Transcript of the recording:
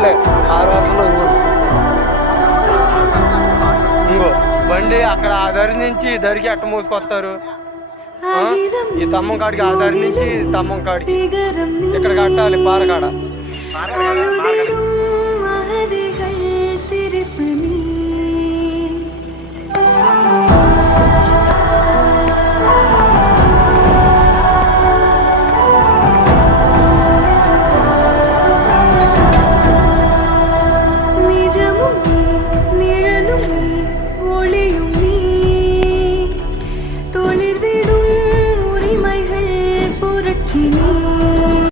వరుసలే 6 వరుసలు ఇంకో బండి అక్కడ ఆ దరి నుంచి ఈ దరికి ఎట్ట మోసుకొస్తారు. ఈ తమ్మం కాడికి ఆ దరి నుంచి తమ్మం కాడికి ఇక్కడ కట్టాలి పారకాడ.